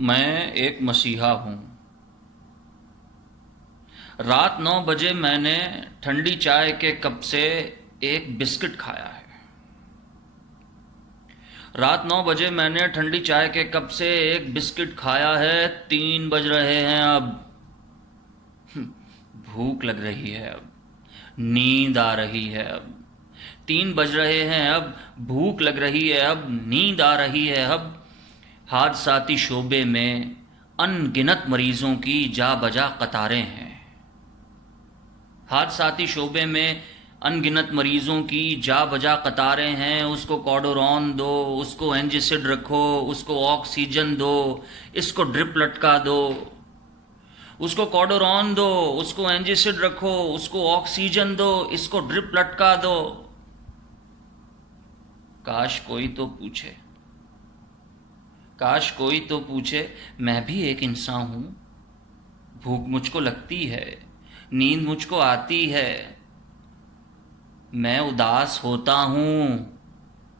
میں ایک مسیحا ہوں۔ رات 9 بجے میں نے ٹھنڈی چائے کے کپ سے ایک بسکٹ کھایا ہے۔ رات 9 بجے میں نے ٹھنڈی چائے کے کپ سے ایک بسکٹ کھایا ہے۔ 3 بج رہے ہیں اب۔ بھوک لگ رہی ہے اب، نیند آ رہی ہے اب۔ 3 بج رہے ہیں اب، بھوک لگ رہی ہے اب، نیند آ رہی ہے اب۔ حادثاتی شعبے میں ان گنت مریضوں کی جا بجا قطاریں ہیں۔ حادثاتی شعبے میں ان گنت مریضوں کی جا بجا قطاریں ہیں۔ اس کو کوڈورون دو، اس کو اینجیسڈ رکھو، اس کو آکسیجن دو، اس کو ڈرپ لٹکا دو۔ اس کو کوڈورون دو، اس کو اینجیسڈ رکھو، اس کو آکسیجن دو، اس کو ڈرپ لٹکا دو۔ کاش کوئی تو پوچھے، کاش کوئی تو پوچھے، میں بھی ایک انسان ہوں۔ بھوک مجھ کو لگتی ہے، نیند مجھ کو آتی ہے، میں اداس ہوتا ہوں،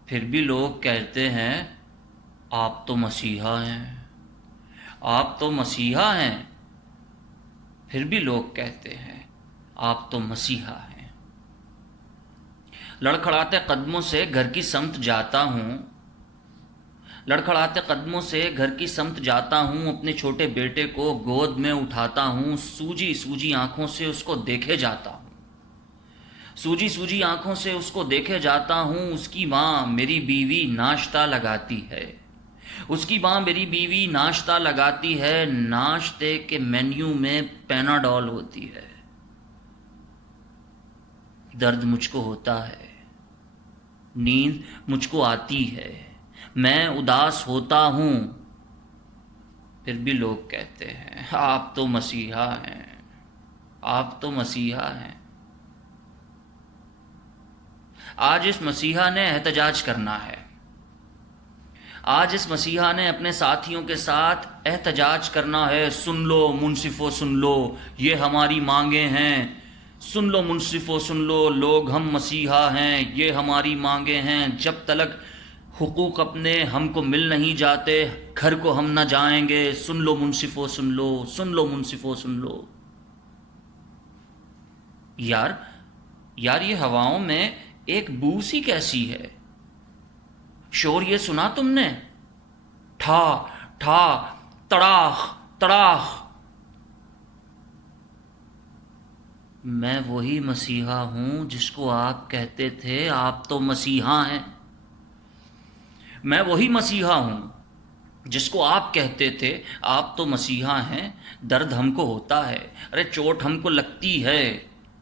پھر بھی لوگ کہتے ہیں آپ تو مسیحا ہیں، آپ تو مسیحا ہیں، پھر بھی لوگ کہتے ہیں آپ تو مسیحا ہیں۔ لڑکھڑاتے قدموں سے گھر کی سمت جاتا ہوں، لڑکھڑاتے قدموں سے گھر کی سمت جاتا ہوں، اپنے چھوٹے بیٹے کو گود میں اٹھاتا ہوں، سوجی سوجی آنکھوں سے اس کو دیکھے جاتا ہوں، سوجی سوجی آنکھوں سے اس کو دیکھے جاتا ہوں۔ اس کی ماں میری بیوی ناشتہ لگاتی ہے، اس کی ماں میری بیوی ناشتہ لگاتی ہے، ناشتے کے مینیو میں پیناڈول ہوتی ہے۔ درد مجھ کو ہوتا ہے، نیند مجھ کو آتی ہے، میں اداس ہوتا ہوں، پھر بھی لوگ کہتے ہیں آپ تو مسیحا ہیں، آپ تو مسیحا ہیں۔ آج اس مسیحا نے احتجاج کرنا ہے، آج اس مسیحا نے اپنے ساتھیوں کے ساتھ احتجاج کرنا ہے۔ سن لو منصفو سن لو، یہ ہماری مانگیں ہیں۔ سن لو منصفو سن لو، لوگ ہم مسیحا ہیں، یہ ہماری مانگیں ہیں۔ جب تلک حقوق اپنے ہم کو مل نہیں جاتے، گھر کو ہم نہ جائیں گے۔ سن لو منصفو سن لو، سن لو منصفو سن لو۔ یار یہ ہواؤں میں ایک بو سی کیسی ہے؟ شور یہ سنا تم نے؟ ٹھا ٹھا، تڑاخ تڑاخ۔ میں وہی مسیحا ہوں جس کو آپ کہتے تھے آپ تو مسیحا ہیں۔ میں وہی مسیحا ہوں جس کو آپ کہتے تھے آپ تو مسیحا ہیں۔ درد ہم کو ہوتا ہے، ارے چوٹ ہم کو لگتی ہے،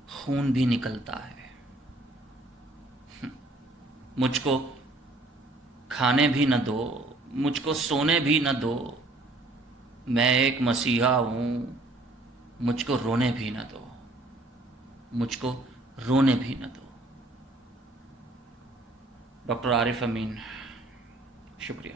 خون بھی نکلتا ہے۔ مجھ کو کھانے بھی نہ دو، مجھ کو سونے بھی نہ دو، میں ایک مسیحا ہوں، مجھ کو رونے بھی نہ دو، مجھ کو رونے بھی نہ دو۔ ڈاکٹر عارف امین، شکریہ۔